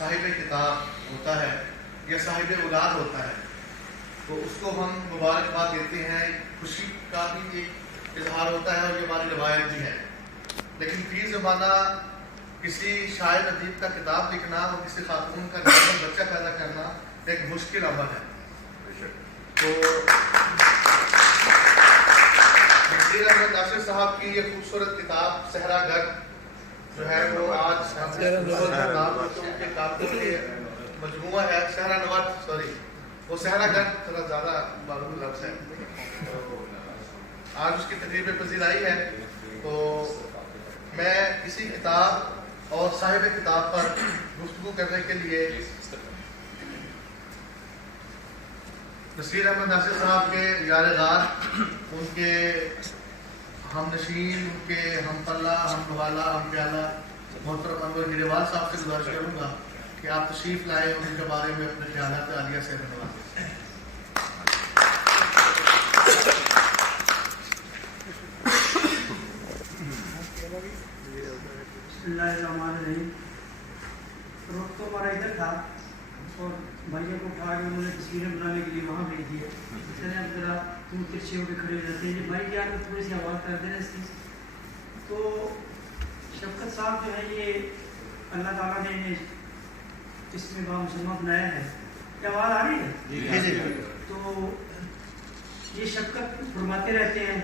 صاحب کتاب ہوتا ہے یا صاحب اولاد ہوتا ہے تو اس کو ہم مبارکباد دیتے ہیں، خوشی کا بھی ایک اظہار ہوتا ہے اور یہ ہماری روایت بھی ہے. لیکن فی زمانہ کسی شاعر ادیب کا کتاب لکھنا اور کسی خاتون کا گھر میں بچہ پیدا کرنا ایک مشکل عمل ہے. تو نذیر احمد ناصر صاحب کی یہ خوبصورت کتاب صحرا گھر جو ہے وہ آج کے کاتب کے مجموعہ ہے. صحرا نواد، سوری وہ صحرا گھر تھوڑا زیادہ معلوم لفظ ہے. آج اس کی تقریب پذیرائی ہے. تو میں کسی کتاب اور صاحب کتاب پر گفتگو کرنے کے لیے نذیر احمد ناصر صاحب کے یار غار، ان کے ہم نشین، ان کے ہم پلہ، ہم نوالا، ہم پیالہ محترم انور گریوال صاحب سے گزارش کروں گا کہ آپ تشریف لائیں اور ان کے بارے میں اپنے خیالات عالیہ سے بنوائیں. بسم اللہ الرحمن الرحیم. روک تو ہمارا ادھر تھا اور بھائیوں کو اٹھا کے انہوں نے تصویریں بنانے کے لیے وہاں بھیج دیے. چلے اب ذرا تم ترچھے ہو کے کھڑے ہو جاتے ہیں. بھائی کیا تھوڑی سی آواز کر دینا اس کی. تو شفقت صاحب جو ہے یہ اللہ تعالیٰ نے اس میں بامسلمہ بنایا ہے. کیا آواز آ رہی ہے؟ تو یہ شفقت فرماتے رہتے ہیں.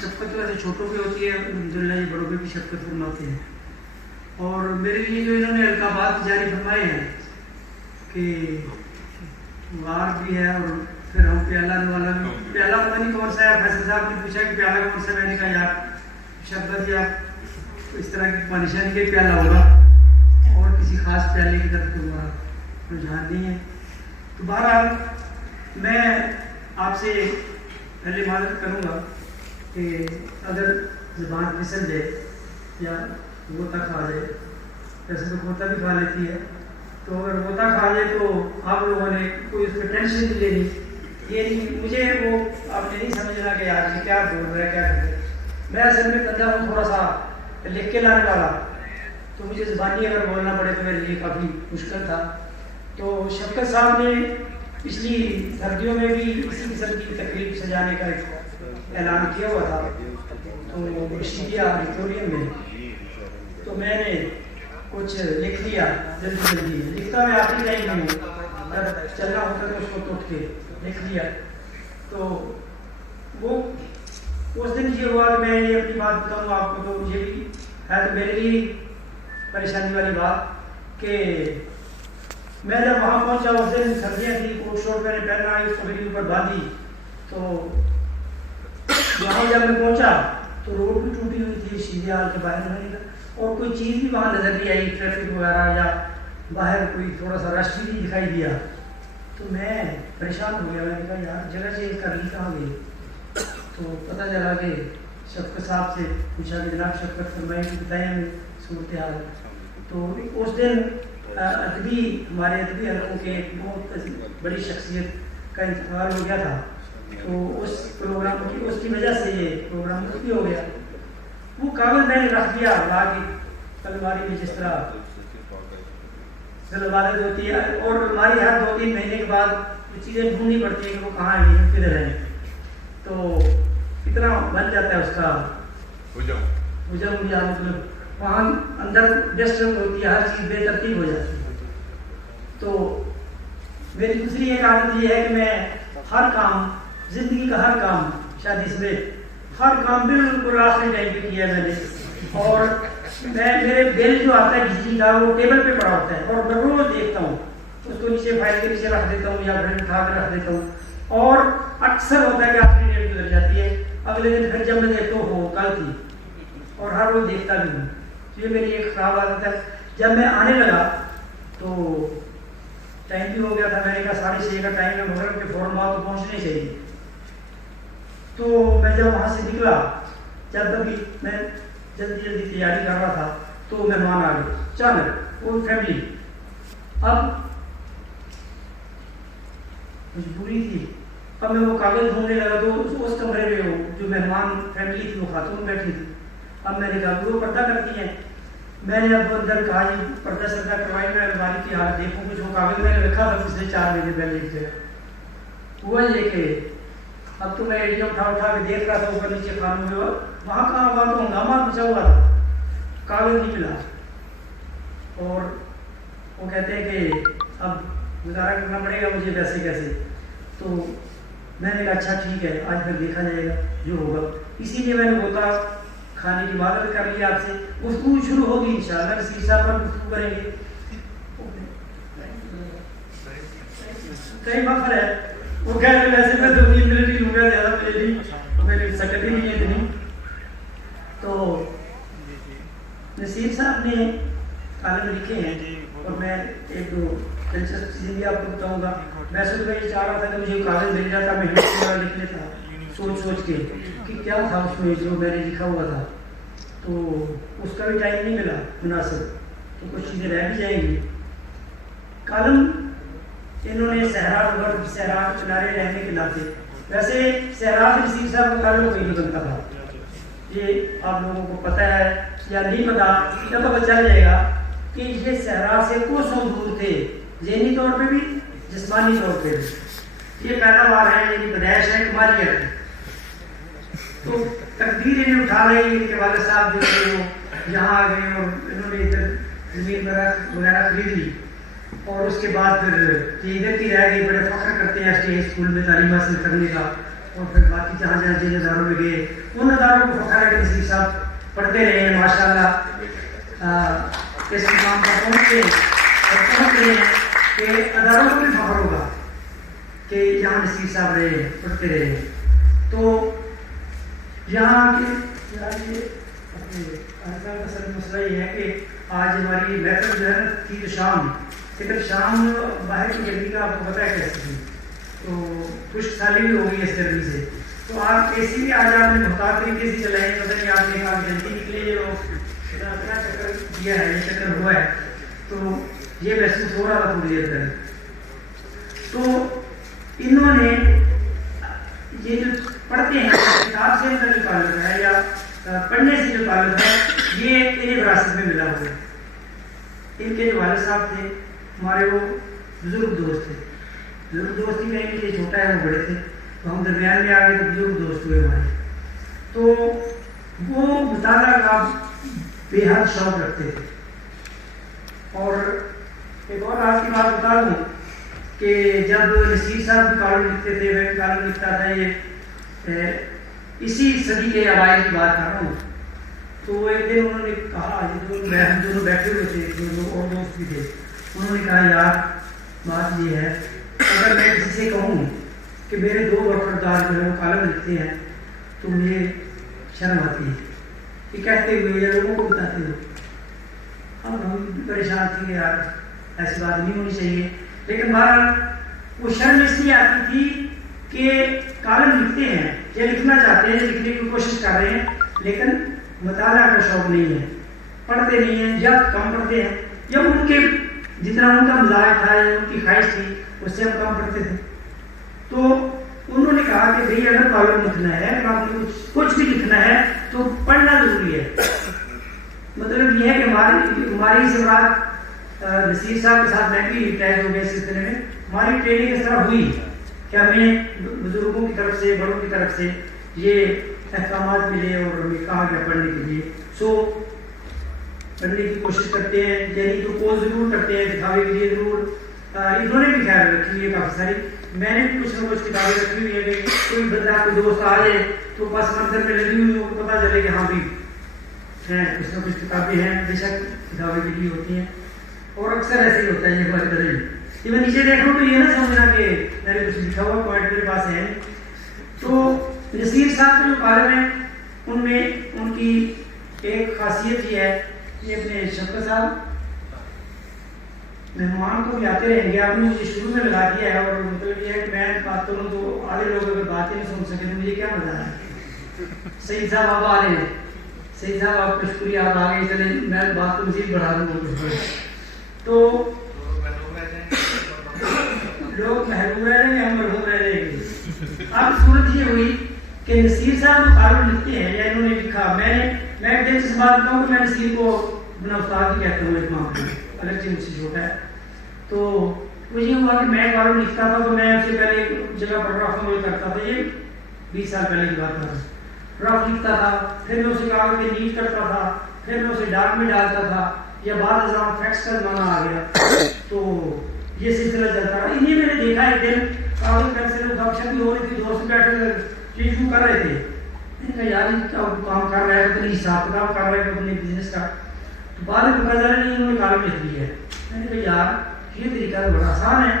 شفقت ویسے چھوٹوں کی ہوتی ہے، الحمدللہ یہ بڑوں پہ بھی شفقت فرماتے ہیں. اور میرے لیے جو انہوں نے القابات جاری فرمائے ہیں کہ غار بھی ہے اور پھر ہم پیالہ والا بھی. پیالہ پتہ نہیں کون سا ہے. فیصل صاحب نے پوچھا کہ پیالہ کون سا، میں نے کہا یار شربت یا اس طرح کی پانیشانی کے پیالہ ہوگا اور کسی خاص پیالے کی طرف تمہارا رجحان نہیں ہے. تو بہرحال میں آپ سے پہلے معذرت کروں گا کہ اگر زبان پھسل جائے یا غوطہ کھا جائے، ویسے تو غوطہ بھی کھا لیتی ہے، تو اگر غوطہ کھا جائے تو آپ لوگوں نے کوئی اس میں ٹینشن نہیں لینی. یہ نہیں مجھے وہ آپ نے نہیں سمجھنا کہ یار یہ کیا بول رہا ہے کیا کر رہا ہے. میں اصل میں بندہ ہوں تھوڑا سا لکھ کے لانے والا، تو مجھے زبانی اگر بولنا پڑے تو میرے لیے کافی مشکل تھا. تو شفقت صاحب نے پچھلی سردیوں میں بھی اسی قسم کی تقریب سجانے کا اعلان کیا ہوا تھا تو رشیدیہ آڈیٹوریم میں. تو میں نے کچھ لکھ لیا جلدی. لکھتا میں آخری ٹائم میں ہوں، اگر چلنا ہوتا تو اس کو ٹوٹ کے لکھ لیا. تو وہ اس دن یہ ہوا کہ میں یہ اپنی بات بتاؤں آپ کو. تو یہ بھی ہے تو میرے لیے پریشانی والی بات کہ میں جب وہاں پہنچا اس دن سردیاں تھی، کوٹ شوٹ میں نے پہنا، اس کو میری اوپر باندھی. تو وہاں جب میں پہنچا تو روڈ بھی ٹوٹی ہوئی تھی، شیدے حال کے باہر نہیں تھا اور کوئی چیز بھی وہاں نظر نہیں آئی، ٹریفک وغیرہ یا باہر کوئی تھوڑا سا رش بھی نہیں دکھائی دیا. تو میں پریشان ہو گیا. میں نے کہا یار جگہ چینج کر لی کہاں گئی. تو پتہ چلا کہ شفقت صاحب سے پوچھا کہ جناب شفقت فرمائیں کہ بتائیں ہمیں صورتحال. تو اس دن ادبی ہمارے ادبی حلقوں کے ایک بہت بڑی شخصیت کا انتقال ہو گیا تھا. تو اس پروگرام کی اس کی وجہ سے یہ پروگرام ملتوی ہو گیا. وہ کاغذ میں نے رکھ دیا لا کے الماری میں، جس طرح عبادت ہوتی ہے اور الماری ہر 2-3 مہینے کے بعد یہ چیزیں ڈھونڈنی پڑتی ہیں کہ وہ کہاں ہیں کدھر ہیں. تو اتنا بن جاتا ہے اس کا حجم یا مطلب وہاں اندر ڈسٹرب ہوتی ہے، ہر چیز بے ترتیب ہو جاتی ہے. تو میری دوسری ایک عادت یہ ہے کہ میں ہر کام، زندگی کا ہر کام، شادی سے ہر کام بالکل آخری ٹائم پہ کیا میں نے. اور میرے بل جو آتا ہے بجلی کا وہ ٹیبل پہ پڑا ہوتا ہے اور میں روز دیکھتا ہوں اس کو، نیچے فائل کے نیچے رکھ دیتا ہوں یا گھر اٹھا کر رکھ دیتا ہوں. اور اکثر ہوتا ہے کہ آخری ڈیٹ گزر جاتی ہے، اگلے دن پھر جب میں دیکھتا ہوں ہو کل تھی، اور ہر روز دیکھتا بھی ہوں. یہ میری ایک خراب عادت ہے. جب میں آنے لگا تو ٹائم بھی ہو گیا تھا. میں نے کہا 6:30 کا ٹائم ہے، مغرب کے فوراً بعد تو پہنچنے چاہیے. تو میں جب وہاں سے نکلا، جب تبھی میں جلدی تیاری کر رہا تھا تو مہمان آ گئے اچانک، وہ فیملی. اب مجبوری تھی. اب میں وہ کاغذ ڈھونڈنے لگا تو اس کمرے میں جو مہمان فیملی تھی وہ خاتون بیٹھی تھی. اب میں نے کہا وہ پردہ کرتی ہیں میں نے اب اندر کہا جی پردہ سردہ کروائی, میں الماری کی حالت دیکھوں کچھ وہ کاغذ میں نے رکھا تھا پچھلے 4 مہینے پہلے ایک جگہ. ہوا یہ کہ اب تو میں ایڈیا اٹھا کے دیکھ رہا تھا اوپر نیچے خانوں میں, وہاں کہاں وہاں تو ہنگامہ مچا ہوا تھا, کاغذ نہیں ملا. اور وہ کہتے ہیں کہ اب گزارا کرنا پڑے گا مجھے ویسے کیسے. تو میں نے کہا اچھا ٹھیک ہے آج پھر دیکھا جائے گا جو ہوگا. اسی لیے میں نے ہوتا کھانے کی معذرت کر لی آپ سے. گفتگو شروع ہوگی انشاءاللہ رسید صاحب پر گفتگو کریں گے. کئی بفر ہے وہ کہہ رہے ویسے میں 2-3 منٹ ہی لوں گا, زیادہ پہلے نہیں میری سکت ہی نہیں ہے اتنی. تو نصیر صاحب نے کالم لکھے ہیں اور میں 1-2 دلچسپ چیزیں بھی آپ کو بتاؤں گا. ویسے تو میں یہ چاہ رہا تھا کہ مجھے کاغذ مل جاتا, میں لکھ لیتا سوچ کے کہ کیا تھا اس میں جو میں نے لکھا ہوا تھا. تو اس کا بھی ٹائم نہیں ملا مناسب, تو کچھ چیزیں رہ بھی جائیں گی. کالم انہوں نے صحرا صحرا کے کنارے رہنے کے ناطے, ویسے صحرا سے نصیر صاحب کا تعلق کوئی نہیں بنتا تھا, یہ آپ لوگوں کو پتہ ہے یا نہیں پتا, یا پتہ چل جائے گا کہ یہ صحرا سے کوسوں دور تھے, ذہنی طور پہ بھی جسمانی طور پہ بھی. یہ پیداوار ہے, یہ پیدائش ہے, کمالیت ہے. تو تقدیر انہیں اٹھا رہی ہے کہ والد صاحب جو تھے وہ یہاں آ گئے اور انہوں نے ادھر زمین وغیرہ خرید لی, اور اس کے بعد پھر یہ ادھر کی رہ گئی. بڑے فخر کرتے ہیں اسٹیج اسکول میں تعلیم حاصل کرنے کا, اور پھر باقی جہاں جہاں جن اداروں میں گئے ان اداروں کو فخر ہے کہ نصیر صاحب پڑھتے رہے ہیں ماشاء اللہ اس مقام پر پہنچ گئے, اور پہنچ رہے ہیں کہ اداروں کو بھی فخر ہوگا کہ یہاں نصیر صاحب رہے ہیں, پڑھتے رہے ہیں. تو یہاں کے اصل مسئلہ یہ ہے کہ آج ہماری محفل جو ہے تھی تو شام, لیکن شام باہر کی گرمی کا آپ کو پتہ ہے کیسے تھی, تو خشک سالی بھی ہو گئی اس گرمی سے. تو آپ اے سی بھی آج آپ نے بہتر طریقے سے چلائے, پتہ نہیں آپ نے کہا جلدی نکلے, یہ لوگ اتنا چکر کیا ہے, یہ چکر ہوا ہے, تو یہ محسوس ہو رہا تھا تھوڑی دیر پہلے. تو انہوں نے یہ جو پڑھتے ہیں کتاب سے ان کا جو تعلق ہے یا پڑھنے سے جو تعلق ہے, یہ انہیں وراثت میں ملا ہوا ہے. ان کے جو والد صاحب تھے ہمارے وہ بزرگ دوست تھے. بزرگ دوست ہی کہیں کہ یہ چھوٹا ہے وہ بڑے تھے, تو ہم درمیان میں آ گئے تو بزرگ دوست ہوئے ہمارے. تو وہ مطالعہ کا بے حد شوق رکھتے تھے. اور ایک اور آج کی بات بتا دوں کہ جب نصیر صاحب کالم لکھتے تھے, میں کالم لکھتا تھا, یہ اسی صدی کے اوائل کی بات کر رہا ہوں. تو ایک دن انہوں نے کہا, ہم دونوں بیٹھے ہوئے تھے, جو اور دوست بھی تھے, انہوں نے کہا یار بات یہ ہے, اگر میں کسی سے کہوں کہ میرے 2 وفادار جو ہے وہ کالم لکھتے ہیں تو مجھے شرم آتی ہے. یہ کہتے ہوئے یا لوگوں کو بتاتے ہو, ہم پریشان تھے کہ یار ایسی بات نہیں ہونی چاہیے. لیکن بہرحال وہ شرم اس لیے آتی تھی کہ کالم لکھتے ہیں یا لکھنا چاہتے ہیں, لکھنے کی کوشش کر رہے ہیں, لیکن مطالعہ کا شوق نہیں ہے, پڑھتے نہیں ہیں, یا کم پڑھتے ہیں, یا ان کے جتنا ان کا مزاج تھا یا ان کی خواہش تھی اس سے ہم کم پڑھتے تھے. تو انہوں نے کہا کہ بھئی اگر کالم لکھنا ہے, کچھ بھی لکھنا ہے تو پڑھنا ضروری ہے. مطلب یہ ہے کہ ہماری سے بات نصیر صاحب کے ساتھ میں بھی اٹیچ ہو گیا اس سلسلے میں. ہماری ٹریننگ اس طرح ہوئی کہ ہمیں بزرگوں کی طرف سے, بڑوں کی طرف سے یہ احکامات ملے اور ہمیں کہا گیا پڑھنے کے لیے. سو پڑھنے کی کوشش کرتے ہیں, یعنی تو کوز ضرور کرتے ہیں, دکھاوے کے لیے ضرور. انہوں نے بھی خیال رکھی ہوئی ہے کافی ساری, میں نے بھی کچھ نہ کچھ کتابیں رکھی ہوئی ہے کہ کوئی بندہ کوئی دوست آ جائے تو بس منظر میں لگی ہوئی ہو, پتہ چلے کہ ہاں بھی ہیں کچھ نہ کچھ کتابیں ہیں, بے شک کتابیں کے لیے ہوتی ہیں, اور اکثر ایسے ہی ہوتا ہے. یہ بات کریں کہ میں نیچے دیکھ رہا ہوں تو یہ نہ سمجھنا کہ میں نے کچھ لکھا ہوا پوائنٹ میرے پاس ہے. تو نصیر صاحب کے جو کالم ہیں ان میں ان کی ایک خاصیت یہ ہے, یہ اپنے شفقت صاحب مہمان کو بھی آتے رہیں گے, آپ نے مجھے شروع میں لگا دیا ہے, اور مطلب یہ ہے کہ میں بات کروں تو آدھے لوگ اگر باتیں نہیں سن سکے تو مجھے کیا مزہ ہے. سعید صاحب آپ آ رہے ہیں, سعید صاحب آپ کا شکریہ, آپ آ گئے, چلیں میں بات کو مزید بڑھا دوں گا کچھ. تو لوگ محروم رہ رہے ہیں, ہم مرحوم رہ رہے ہیں. اب صورت یہ ہوئی کہ نصیر صاحب کالم لکھتے ہیں یا انہوں نے لکھا, میں ایک دن سے بات بتاؤں کہ میں نصیر کو اپنا استاد ہی کہتا ہوں ایک معاملے میں، اگرچہ مجھ سے چھوٹا ہے. تو وہ یہ ہوا کہ میں کالم لکھتا تھا تو میں اس سے پہلے ایک جگہ پر رف عمل کرتا تھا. یہ 20 سال پہلے کی بات ہے. رف لکھتا تھا، پھر میں اسے کاغذ پہ نیٹ کرتا تھا، پھر میں اسے ڈاک میں ڈالتا تھا، یا بعد ازام فیکس کا زمانہ آ گیا تو یہ سلسلہ چلتا رہا. انہیں میں نے دیکھا ایک دن کاغذ پینسل گپ شپ بھی ہو رہی تھی، دوست بیٹھے چیز کر رہے تھے. میں نے کہا یار یہ کیا کام کر رہا ہے، اپنی حساب کتاب کر رہا ہے اپنے بزنس کا. تو بعد میں پتا چلا نہیں انہوں نے کالم لکھ دی ہے. میں نے کہا یار یہ طریقہ تو بڑا آسان ہے،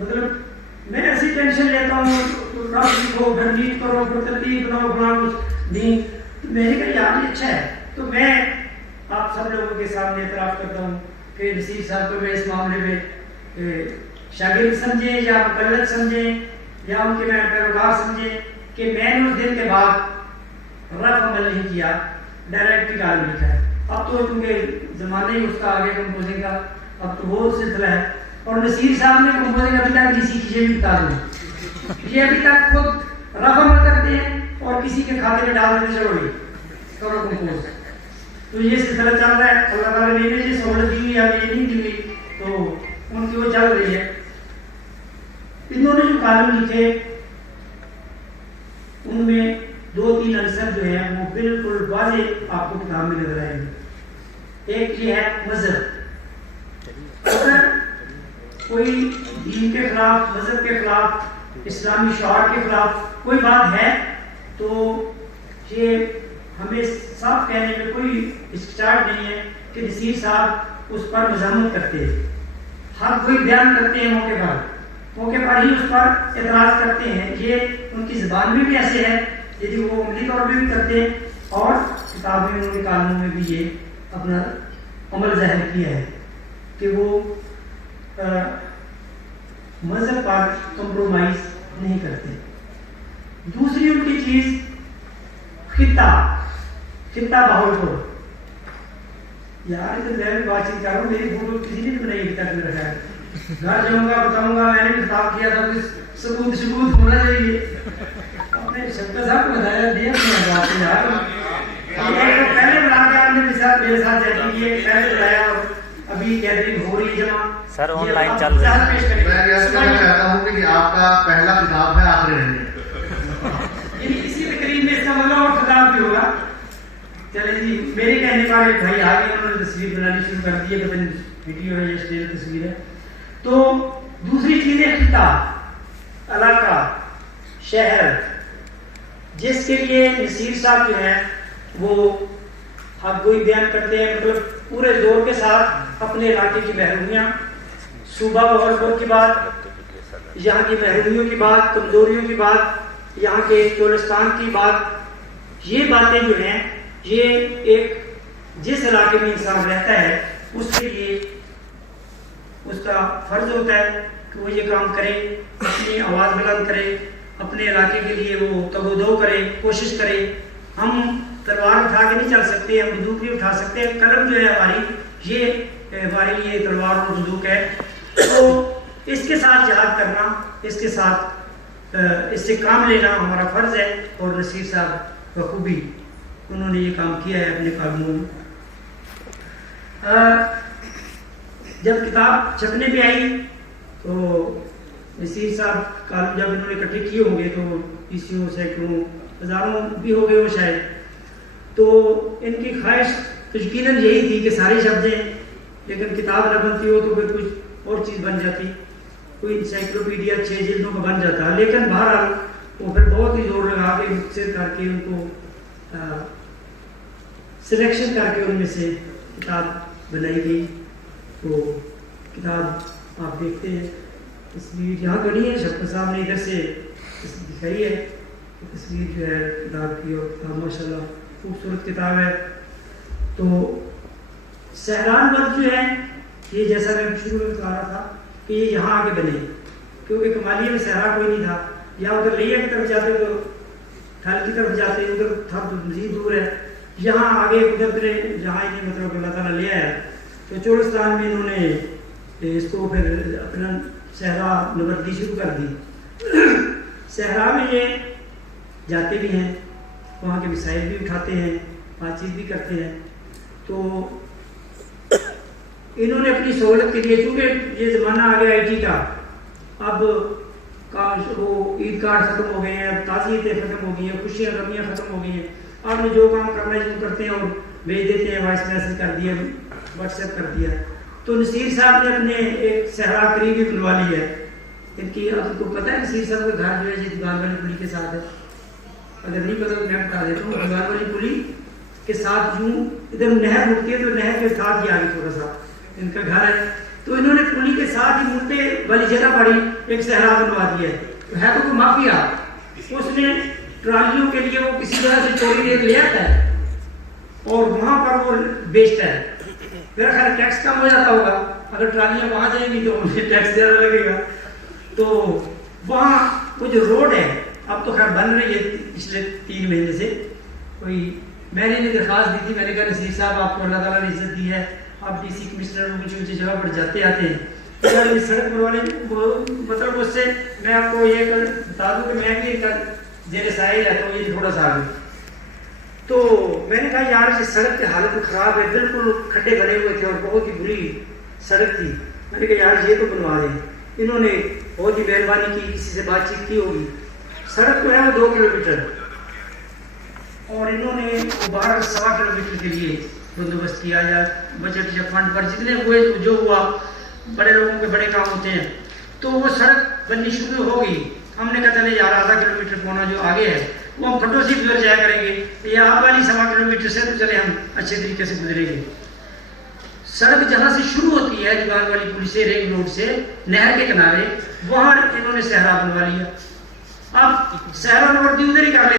مطلب میں ایسی ٹینشن لیتا ہوں رب لکھو پھر نیٹ کرو پھر ترتیب بناؤ بنا کچھ نہیں. میں نے کہا یار یہ اچھا ہے. تو میں آپ سب لوگوں کے سامنے اعتراف کرتا ہوں کہ نصیر صاحب کو میں اس معاملے میں شاگرد سمجھیں یا مقلد سمجھیں یا ان کے میں پیروکار سمجھیں کہ میں نے اس دن کے بعد رف عمل نہیں کیا، ڈائریکٹ ہی کالم لکھا ہے. اب تو کیونکہ زمانہ ہی اس کا آگے کمپوزنگ کا، اب تو وہ سلسلہ ہے. اور نصیر صاحب نے کمپوزنگ ابھی تک کسی کی یہ بھی بتا دوں، یہ ابھی تک خود رف عمل کرتے ہیں اور کسی کے کھاتے میں ڈال دیتے چلو کرو کمپوز. تو یہ سلسلہ چل رہا ہے. اللہ تعالیٰ نے یہ سہولت دی ہوئی یا یہ نہیں دی ہوئی تو ان کی وہ چل رہی ہے. انہوں نے جو کالم لکھے ان میں 2-3 عنصر جو ہیں وہ بالکل واضح آپ کو کتاب میں نظر آئیں گے. ایک یہ ہے مذہب. اگر کوئی دین کے خلاف، مذہب کے خلاف، اسلامی شعار کے خلاف کوئی بات ہے تو یہ ہمیں صاف کہنے میں کوئی ہچکچاہٹ نہیں ہے کہ نصیر صاحب اس پر مذمت کرتے ہیں، ہر کوئی بیان کرتے ہیں موقع پر ہی اس پر اعتراض کرتے ہیں. یہ ان کی زبان میں بھی ایسے ہے، یعنی وہ عملی طور پہ بھی کرتے ہیں اور کتاب میں انہوں نے کالموں میں بھی یہ اپنا عمل ظاہر کیا ہے کہ وہ مذہب پر کمپرومائز نہیں کرتے. دوسری ان کی چیز خطہ بہاولپور. یار تو میں بھی بات چیت کر رہا ہوں، میری فوٹو کسی نے بھی بنائی ابھی تک میں رکھا ہے. گھر جاؤں گا بتاؤں گا میں نے بھی خطاب کیا تھا، ثبوت ہونا چاہیے. اپنے شکر صاحب کو بتایا دیا بات یار پہلے بنا کے آپ نے میرے ساتھ جیسے یہ پہلے بتایا اور ابھی گیدرنگ ہو رہی ہے جمع سر آن لائن چل رہی ہے. میں یہ کہنا چاہتا ہوں کہ یہ آپ کا پہلا خطاب ہے آخری رہنے. اسی تقریب میں اس کا مطلب اور خطاب بھی ہوگا. چلے جی میرے کہنے پر ایک بھائی آ گئے، انہوں نے تصویر بنانی شروع کر دی ہے، پتہ نہیں ویڈیو ہے یا اسٹیل تصویر ہے. تو دوسری چیز ہے خطہ، علاقہ، شہر، جس کے لیے نصیر صاحب جو ہیں وہ حق گوئی بیان کرتے ہیں، مطلب پورے زور کے ساتھ اپنے علاقے کی محرومیاں، صوبہ بہاولپور کی بات، یہاں کی محرومیوں کی بات، کمزوریوں کی بات، یہاں کے چولستان کی بات، یہ باتیں جو ہیں یہ ایک جس علاقے میں انسان رہتا ہے اس کے لیے اس کا فرض ہوتا ہے کہ وہ یہ کام کرے، اپنی آواز بلند کرے، اپنے علاقے کے لیے وہ تگ و دو کرے، کوشش کرے. ہم تلوار اٹھا کے نہیں چل سکتے، ہم بندوق نہیں اٹھا سکتے. قلم جو ہے ہماری یہ ہمارے لیے تلوار اور بندوق ہے. تو اس کے ساتھ جہاد کرنا، اس کے ساتھ اس سے کام لینا ہمارا فرض ہے. اور نصیر صاحب بخوبی انہوں نے یہ کام کیا ہے اپنے کالموں میں. جب کتاب چھپنے پہ آئی تو نصیر صاحب کالم جب انہوں نے اکٹھے کیے ہوں گے تو پیسیوں سینکڑوں ہزاروں بھی ہو گئے وہ شاید. تو ان کی خواہش تو یقیناً یہی تھی کہ ساری چھپ جائیں، لیکن کتاب نہ بنتی ہو تو پھر کچھ اور چیز بن جاتی، کوئی انسائکلوپیڈیا 6 جلدوں کا بن جاتا. لیکن بہرحال وہ پھر بہت ہی زور لگا کے مختصر کر کے ان کو سلیکشن کر کے ان میں سے کتاب بنائی گئی. تو کتاب آپ دیکھتے ہیں، تصویر یہاں تو نہیں ہے، شفقت صاحب نے ادھر سے دکھائی ہے تصویر جو ہے کتاب کی، اور کتاب ماشاء اللہ خوبصورت کتاب ہے. تو سہران ورد جو ہے یہ جیسا میں شروع میں بتا رہا تھا کہ یہ یہاں آگے بنے، کیونکہ کمالیہ میں صحرا کوئی نہیں تھا. یا ادھر لیا کی طرف جاتے تو تھل کی طرف جاتے، ادھر تھا تو مزید دور ہے. یہاں آگے ادھر جہاں یہ مطلب اللہ تعالیٰ لے آیا تو چولستان میں انہوں نے اس کو پھر اپنا صحرا نوردی شروع کر دی. صحرا میں یہ جاتے بھی ہیں، وہاں کے مسائل بھی اٹھاتے ہیں، بات چیت بھی کرتے ہیں. تو انہوں نے اپنی سہولت کے لیے، چونکہ یہ زمانہ آ گیا IT کا، اب وہ عید کارڈ ختم ہو گئے ہیں، تعزیتیں ختم ہو گئی ہیں، خوشیاں غمیاں ختم ہو گئی ہیں، آپ نے جو کام کرنا ہے وہ کرتے ہیں اور بھیج دیتے ہیں، وائس میسج کر دیا، واٹس ایپ کر دیا. تو نصیر صاحب نے اپنے ایک صحرا قریبی بنوا لی ہے. ان کی آپ کو پتہ ہے نصیر صاحب کا گھر جو ہے یہ دیوار والی پلی کے ساتھ ہے. اگر نہیں پتہ تو میں بتا دیتا ہوں. دیوار والی پلی کے ساتھ یوں ادھر نہر ہوتی ہے تو نہر کے ساتھ ہی آگے تھوڑا سا ان کا گھر ہے. تو انہوں نے پلی کے ساتھ ہی مورتے والی جگہ پڑی ایک صحرا بنوا دیا ہے تو کوئی مافیا، اس نے ٹرالیوں کے لیے وہ کسی طرح سے چوری ریٹ لے آتا ہے اور وہاں پر وہ بیچتا ہے. میرا خیال ٹیکس کم ہو جاتا ہوگا، اگر ٹرالیاں وہاں جائیں گی تو انہیں ٹیکس زیادہ لگے گا. تو وہاں وہ جو روڈ ہے اب تو خیر بن رہی ہے پچھلے 3 مہینے سے. کوئی میں نے درخواست دی تھی، میں نے کہا نصیر صاحب آپ کو اللہ تعالیٰ نے عزت دی ہے، آپ DC کمشنر اونچی اونچی جگہ پر جاتے آتے ہیں، یار یہ سڑک بنوانے مطلب اس سے میں آپ کو یہ بتا دوں کہ میں بھی ایک زیر سائل رہتا ہوں یہ تھوڑا سا آگے. تو میں نے کہا یار یہ سڑک کی حالت خراب ہے، بالکل کھڈے بنے ہوئے تھے اور بہت ہی بری سڑک تھی. میں نے کہا یار یہ تو بنوا دیں. انہوں نے بہت ہی مہربانی کی، کسی سے بات چیت کی ہوگی. سڑک جو ہے وہ 2 کلومیٹر اور انہوں نے 12.25 کلومیٹر کے لیے بندوبست کیا. یا بجٹ یا فنڈ پر جتنے ہوئے جو ہوا، بڑے لوگوں کے بڑے کام ہوتے ہیں. تو وہ سڑک بننی شروع ہو گئی. ہم نے کہا چلے یار ½ کلومیٹر پونا جو آگے ہے وہ ہم کھڈوں سے گزر جایا کریں گے، یا آپ والی 1.25 کلومیٹر سے تو چلے ہم اچھے طریقے سے گزریں گے. سڑک جہاں سے شروع ہوتی ہے دیوار والی پل سے، رنگ روڈ سے، نہر کے کنارے، وہاں انہوں نے صحرا بنوا لیا. اب صحرا نوردی ادھر ہی کر لیں.